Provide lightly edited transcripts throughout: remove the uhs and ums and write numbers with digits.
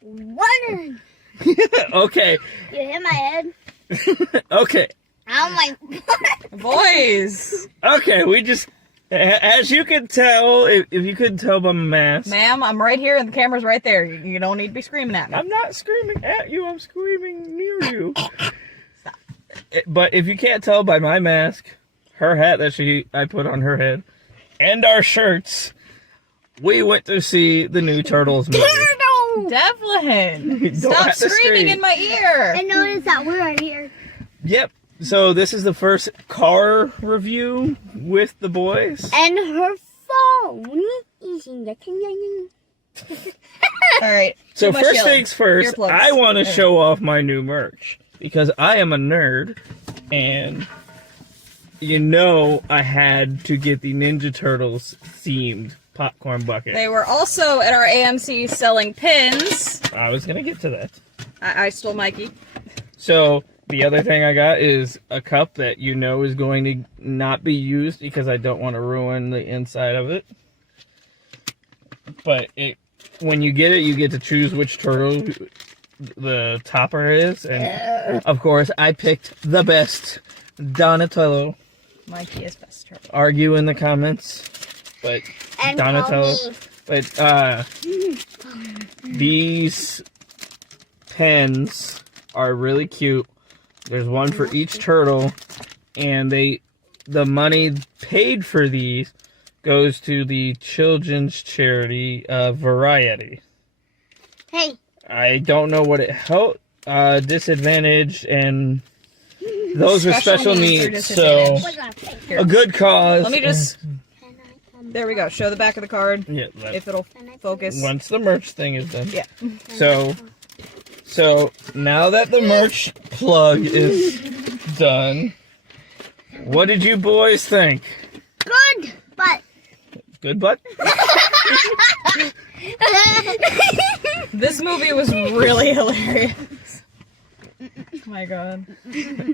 One. Okay. You hit my head. Okay. Oh my. Boys. Okay, we just... As you can tell, if you couldn't tell by my mask... Ma'am, I'm right here and the camera's right there. You don't need to be screaming at me. I'm not screaming at you, I'm screaming near you. Stop. But if you can't tell by my mask, her hat that I put on her head, and our shirts, we went to see the new Turtles movie. Devlin! Stop screaming in my ear! I noticed that we're right here. Yep. So this is the first car review with the boys. And her phone is in the Alright. So first things first, Earplugs. I want to show off my new merch. Because I am a nerd. And you know I had to get the Ninja Turtles themed popcorn bucket. They were also at our AMC selling pins. I was going to get to that. I stole Mikey. So the other thing I got is a cup that you know is going to not be used because I don't want to ruin the inside of it. But when you get it, you get to choose which turtle the topper is. And of course, I picked the best, Donatello. Mikey is best turtle. Argue in the comments. But And Donatello. Pony. But these pens are really cute. There's one for each turtle, and the money paid for these goes to the children's charity Variety. Hey. I don't know what it helped. Disadvantaged and those with special needs. So a good cause. Let me just. There we go. Show the back of the card. Yeah. If it'll focus. Once the merch thing is done. Yeah. So now that the merch plug is done, what did you boys think? Good, but. Good butt? This movie was really hilarious. Oh my god.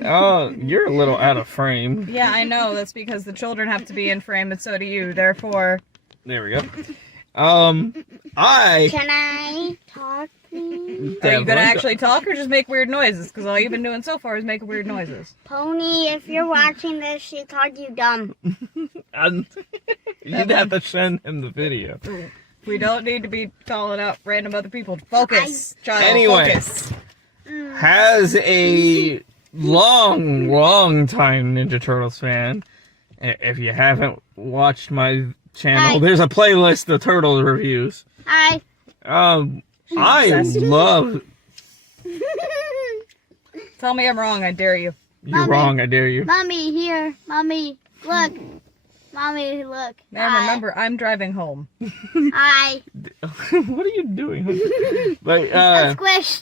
Oh, you're a little out of frame. Yeah, I know. That's because the children have to be in frame, and so do you. Therefore. There we go. Can I talk, please? Are you gonna actually talk or just make weird noises? Because all you've been doing so far is making weird noises. Pony, if you're watching this, she called you dumb. You'd have to send him the video. We don't need to be calling out random other people. Focus, child. Anyway. Focus. Has a long time Ninja Turtles fan. If you haven't watched my channel, there's a playlist of Turtles reviews. Hi. I love... Tell me I'm wrong, I dare you. You're Mommy. wrong, I dare you. Mommy, here. Mommy, look. Mommy, look. Ma'am, remember, I'm driving home. Hi. What are you doing? But, Squish.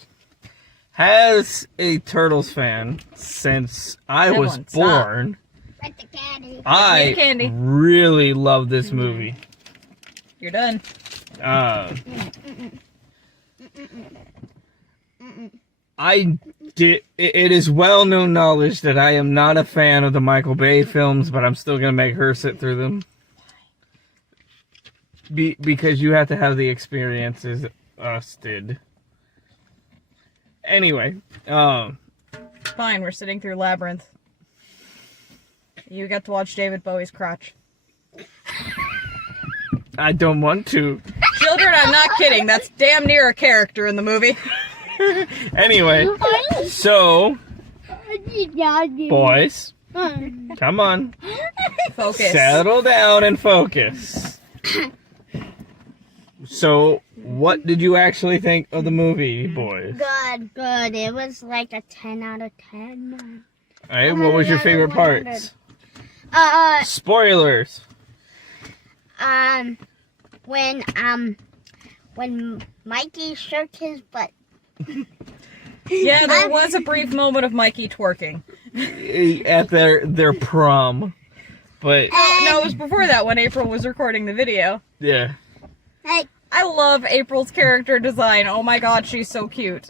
has a Turtles fan since I was Evelyn, stop. born. Like the candy. I candy. really love this movie. You're done. It is well known knowledge that I am not a fan of the Michael Bay films, but I'm still gonna make her sit through them. Because you have to have the experiences us did. Anyway, Fine, we're sitting through Labyrinth. You got to watch David Bowie's crotch. I don't want to. Children, I'm not kidding. That's damn near a character in the movie. Anyway, so boys, come on, Focus. settle down and focus. So, what did you actually think of the movie, boys? Good. It was like a 10 out of 10. Alright, what was your favorite parts? Spoilers. When Mikey shook his butt. Yeah, there was a brief moment of Mikey twerking. At their prom. But, No, it was before that when April was recording the video. yeah. Hey, I love April's character design. Oh my god, she's so cute.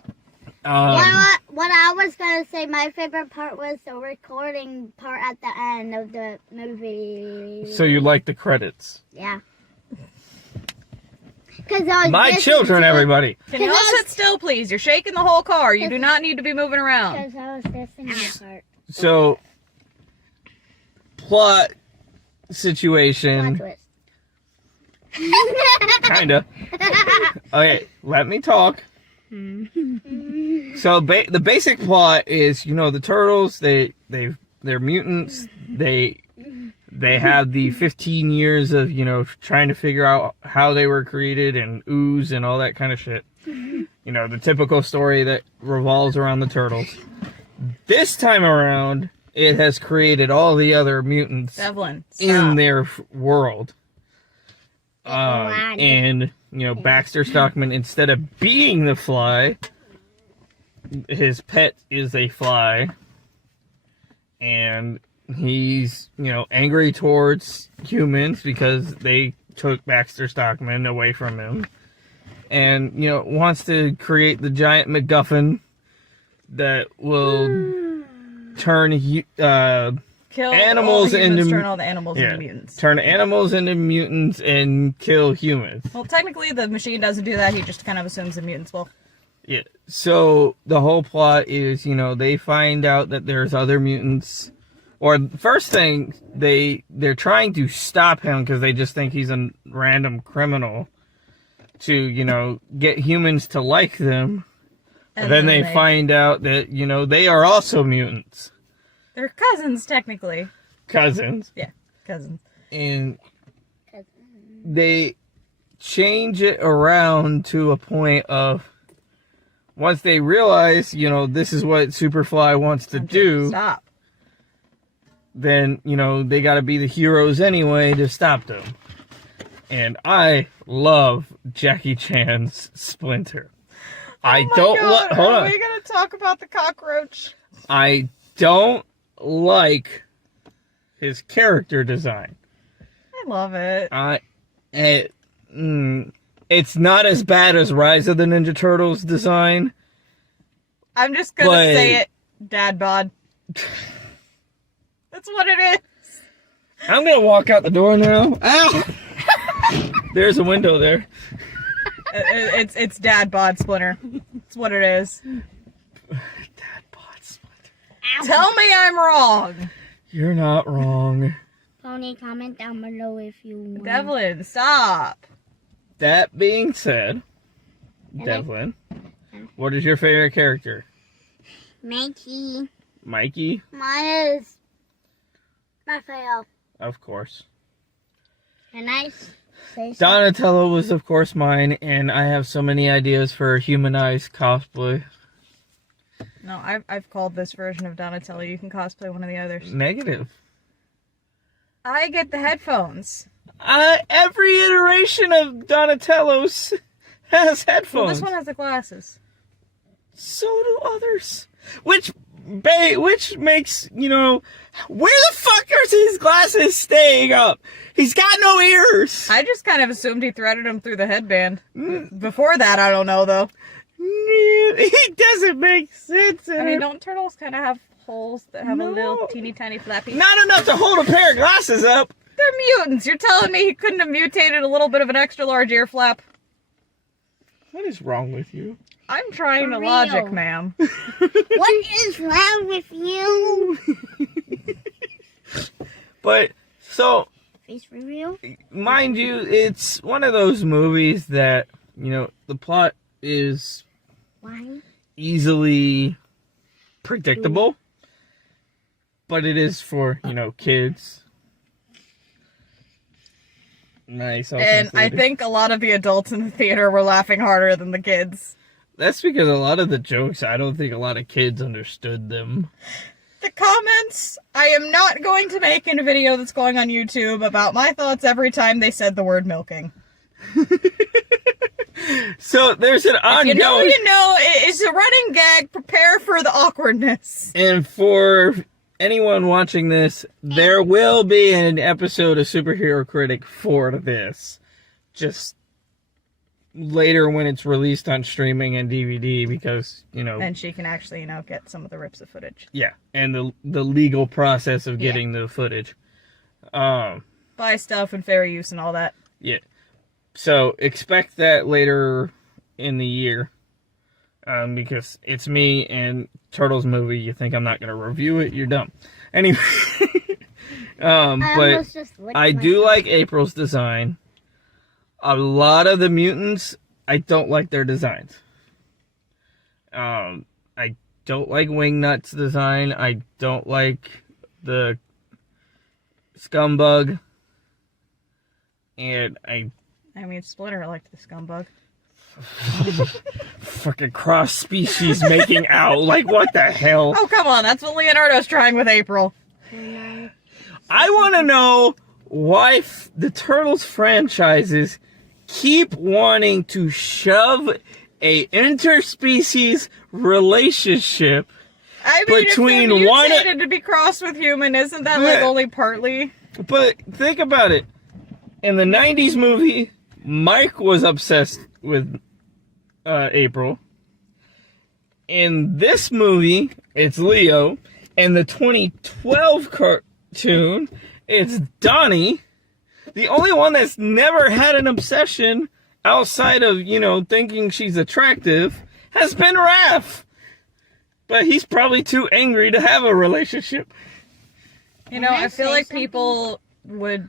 what I was gonna say, my favorite part was the recording part at the end of the movie. So you like the credits? Yeah. My children, everybody. Can you all sit still, please? You're shaking the whole car. You do not need to be moving around. Because I was listening to the part. So, plot situation. Plot twist. Kinda. Okay, let me talk. So the basic plot is, the turtles. They're mutants. They have the 15 years of trying to figure out how they were created and ooze and all that kind of shit. The typical story that revolves around the turtles. This time around, it has created all the other mutants Devlin, in their world. And Baxter Stockman, instead of being the Fly, his pet is a fly, and he's angry towards humans because they took Baxter Stockman away from him, and wants to create the giant MacGuffin that will turn kill animals all the humans, into turn all the animals into mutants. Turn animals into mutants and kill humans. Well, technically, the machine doesn't do that. He just kind of assumes the mutants will. Yeah. So the whole plot is, they find out that there's other mutants. Or first thing, they're trying to stop him because they just think he's a random criminal to, get humans to like them. And then they find out that, they are also mutants. They're cousins, technically. Cousins. Yeah, cousins. And they change it around to a point of, once they realize, this is what Superfly wants to do. Stop. Then, they gotta be the heroes anyway to stop them. And I love Jackie Chan's Splinter. Hold on. Are we gonna talk about the cockroach? I don't like his character design. I love it. It's not as bad as Rise of the Ninja Turtles design. I'm just gonna say it, Dad bod. That's what it is. I'm gonna walk out the door now. Ow! There's a window there. It's Dad bod Splinter. That's what it is. Dad bod Splinter. Ow. Tell me I'm wrong. You're not wrong. Pony, comment down below if you want. Devlin, stop. That being said, Devlin, what is your favorite character? Mikey. Mikey? Mine is Raphael. Of course. Can I say something? Donatello was, of course, mine, and I have so many ideas for humanized cosplay. No, I've called this version of Donatello. You can cosplay one of the others. Negative. I get the headphones. Every iteration of Donatello's has headphones. Well, this one has the glasses. So do others. Which makes, where the fuck are his glasses staying up? He's got no ears. I just kind of assumed he threaded them through the headband. Before that, I don't know, though. It doesn't make sense. I mean, don't turtles kind of have holes that have a little teeny tiny flappy? Not enough to hold a pair of glasses up. They're mutants. You're telling me he couldn't have mutated a little bit of an extra large ear flap? What is wrong with you? I'm trying to For logic, real. ma'am. What is wrong with you? But, so, Face reveal? mind you, it's one of those movies that, the plot is Why? easily predictable. But it is for, kids. Nice. And I think a lot of the adults in the theater were laughing harder than the kids. That's because a lot of the jokes, I don't think a lot of kids understood them. The comments, I am not going to make in a video that's going on YouTube about my thoughts every time they said the word milking. So there's an ongoing... You know, it's a running gag. Prepare for the awkwardness. And for anyone watching this, there will be an episode of Superhero Critic for this. Just later when it's released on streaming and DVD because, And she can actually, get some of the rips of footage. Yeah, and the legal process of getting the footage. Buy stuff and fair use and all that. Yeah. So expect that later in the year. Because it's me and Turtles movie. You think I'm not going to review it? You're dumb. Anyway. But I do like April's design. A lot of the mutants, I don't like their designs. I don't like Wingnut's design. I don't like the Scumbug. And I mean, Splinter liked the Scumbug. Fucking cross species making out. Like, what the hell? Oh, come on. That's what Leonardo's trying with April. I want to know why the Turtles franchises keep wanting to shove a interspecies relationship between if they're one mutated to be crossed with human, isn't that like only partly? But think about it. In the 90s movie, Mike was obsessed with April. In this movie, it's Leo. In the 2012 cartoon, it's Donnie. The only one that's never had an obsession outside of, thinking she's attractive has been Raph. But he's probably too angry to have a relationship. I feel like people would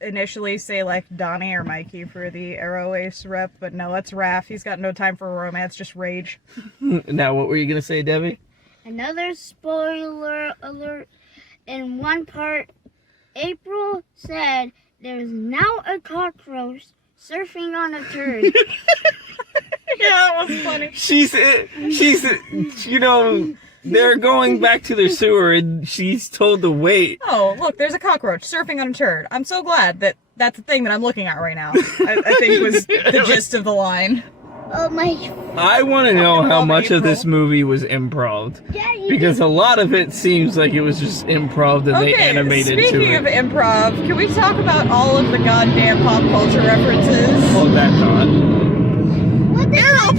initially say like Donnie or Mikey for the Arrow Ace rep, but no, it's Raph. He's got no time for romance, just rage. Now, what were you going to say, Debbie? Another spoiler alert. In one part, April said there's now a cockroach surfing on a turd. Yeah, that was funny. She's, they're going back to their sewer and she's told to wait. Oh, look, there's a cockroach surfing on a turd. I'm so glad that that's the thing that I'm looking at right now. I think was the gist of the line. Oh my. I want to know how much of this movie was improv. Yeah, because a lot of it seems like it was just improv and they animated to it. Speaking of improv, can we talk about all of the goddamn pop culture references? Hold that thought. What the hell?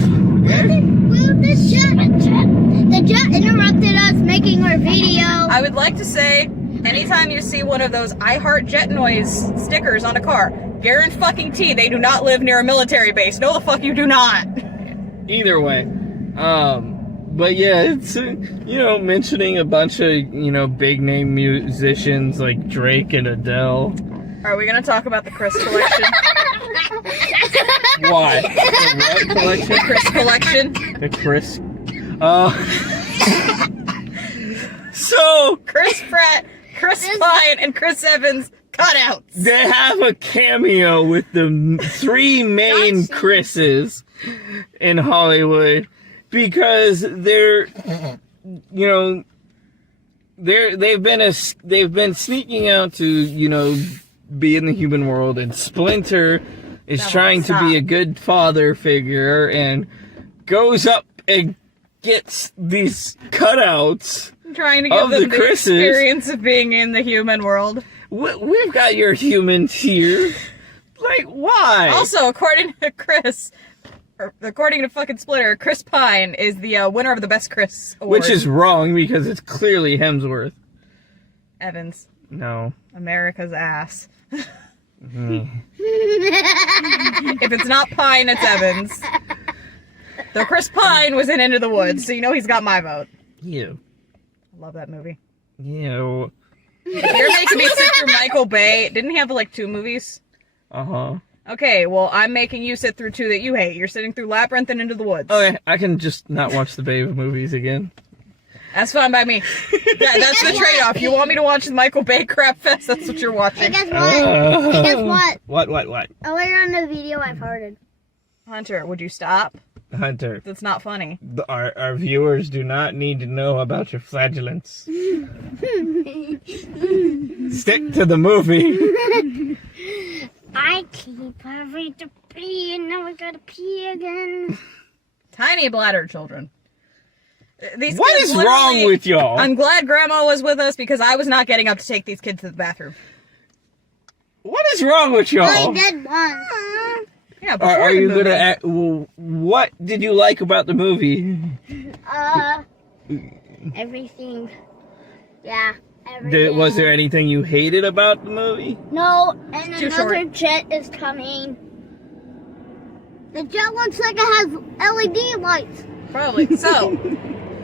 The jet interrupted us making our video. I would like to say, anytime you see one of those I Heart Jet Noise stickers on a car, guarantee they do not live near a military base. No, the fuck you do not. Either way. But yeah, it's, mentioning a bunch of, big name musicians like Drake and Adele. Are we going to talk about the Chris collection? Why? The what collection? The Chris collection. The Chris. So Chris Pratt, Chris Pine, and Chris Evans cutouts. They have a cameo with the three main Chris's in Hollywood because they've been sneaking out to be in the human world, and Splinter is trying to be a good father figure and goes up and gets these cutouts. Trying to give them the experience of being in the human world. We've got your humans here. Like, why? Also, according to fucking Splinter, Chris Pine is the winner of the Best Chris Award. Which is wrong because it's clearly Hemsworth. Evans. No. America's ass. If it's not Pine, it's Evans. Though Chris Pine was in Into the Woods, so he's got my vote. Yeah. I love that movie. Yeah. If you're making me sit through Michael Bay, didn't he have like 2 movies? Uh-huh. Okay, well, I'm making you sit through 2 that you hate. You're sitting through Labyrinth and Into the Woods. Okay, I can just not watch the Bay movies again. That's fine by me. That's the trade-off. You want me to watch the Michael Bay crap fest? That's what you're watching. Hey, guess what? What? Earlier in the video, I farted. Hunter, would you stop? Hunter. That's not funny. Our viewers do not need to know about your flagellants. Stick to the movie. I keep having to pee and now I gotta pee again. Tiny bladder children. What is wrong with y'all? I'm glad Grandma was with us because I was not getting up to take these kids to the bathroom. What is wrong with y'all? I did once. Yeah, are you gonna act, what did you like about the movie? Everything. Yeah, everything. Was there anything you hated about the movie? No, and Too another short. jet is coming. The jet looks like it has LED lights. Probably. So,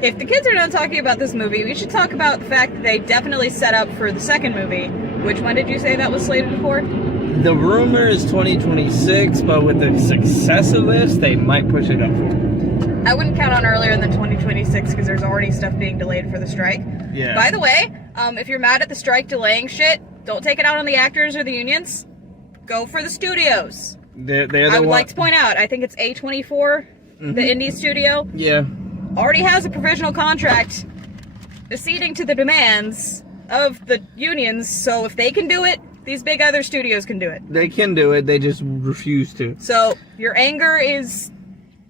if the kids are done talking about this movie, we should talk about the fact that they definitely set up for the second movie. Which one did you say that was slated for? The rumor is 2026, but with the success of this, they might push it up for. I wouldn't count on earlier than 2026 because there's already stuff being delayed for the strike. Yeah. By the way, if you're mad at the strike delaying shit, don't take it out on the actors or the unions. Go for the studios. I would like to point out, I think it's A24, the indie studio. Yeah. Already has a provisional contract acceding to the demands of the unions, so if they can do it, these big other studios can do it. They can do it, they just refuse to. So, your anger is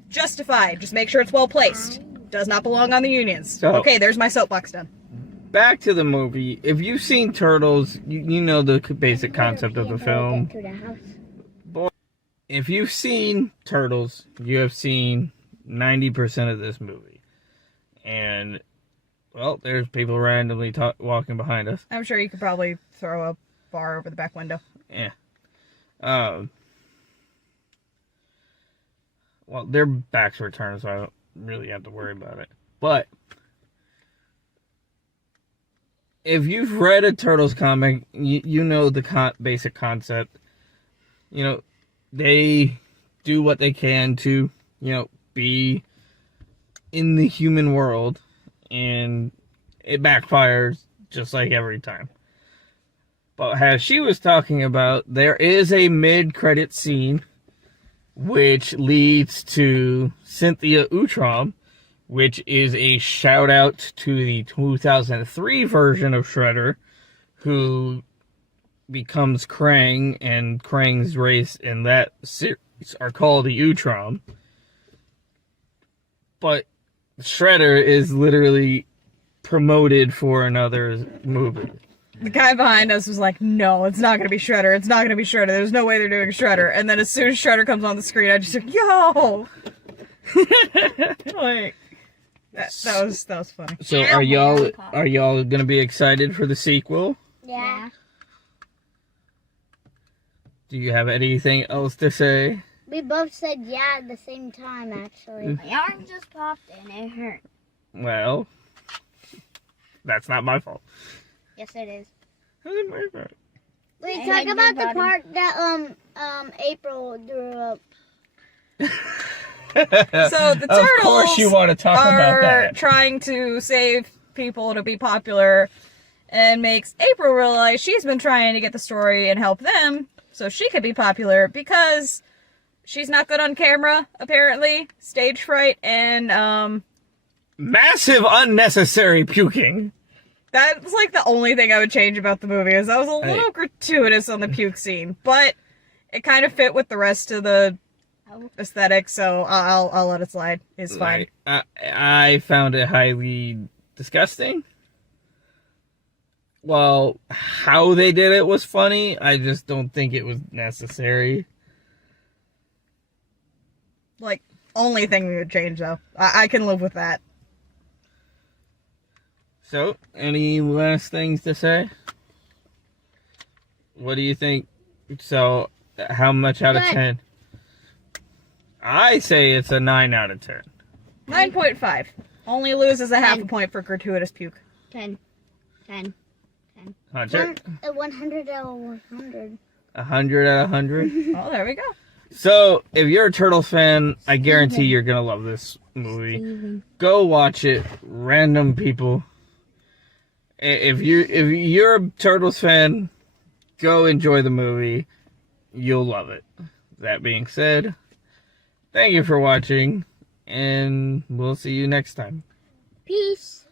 justified. Just make sure it's well placed. Does not belong on the unions. So, okay, there's my soapbox done. Back to the movie. If you've seen Turtles, you know the basic concept of the film. Boy, if you've seen Turtles, you have seen 90% of this movie. And, well, there's people randomly walking behind us. I'm sure you could probably throw a bar over the back window. Yeah. Well, their backs were turned, so I don't really have to worry about it. But if you've read a Turtles comic, you know the basic concept. You know, they do what they can to, be in the human world, and it backfires just like every time. But as she was talking about, there is a mid-credit scene which leads to Cynthia Utrom, which is a shout out to the 2003 version of Shredder, who becomes Krang, and Krang's race in that series are called the Utrom. But Shredder is literally promoted for another movie. The guy behind us was like, no, it's not going to be Shredder. It's not going to be Shredder. There's no way they're doing Shredder. And then as soon as Shredder comes on the screen, I just like, yo! Like, that was funny. So are y'all going to be excited for the sequel? Yeah. Do you have anything else to say? We both said yeah at the same time, actually. My arm just popped and it hurt. Well, that's not my fault. Yes, it is. How's it my fault? Wait, talk about the part that April drew up. So the Turtles of course you want to talk about that. Trying to save people to be popular, and makes April realize she's been trying to get the story and help them so she could be popular because she's not good on camera, apparently. Stage fright and massive unnecessary puking. That was like the only thing I would change about the movie, is that was a little gratuitous on the puke scene, but it kind of fit with the rest of the aesthetic, so I'll let it slide. It's fine. I found it highly disgusting. Well, how they did it was funny. I just don't think it was necessary. Like, only thing we would change, though. I can live with that. So, any last things to say? What do you think? So, how much out of 10? I say it's a 9 out of 10. 9.5. Only loses a half a point for gratuitous puke. 10. 100? 100 out of 100. 100 out of 100? Oh, there we go. So, if you're a Turtles fan, I guarantee you're going to love this movie. Go watch it, random people. If you're a Turtles fan, go enjoy the movie. You'll love it. That being said, thank you for watching, and we'll see you next time. Peace.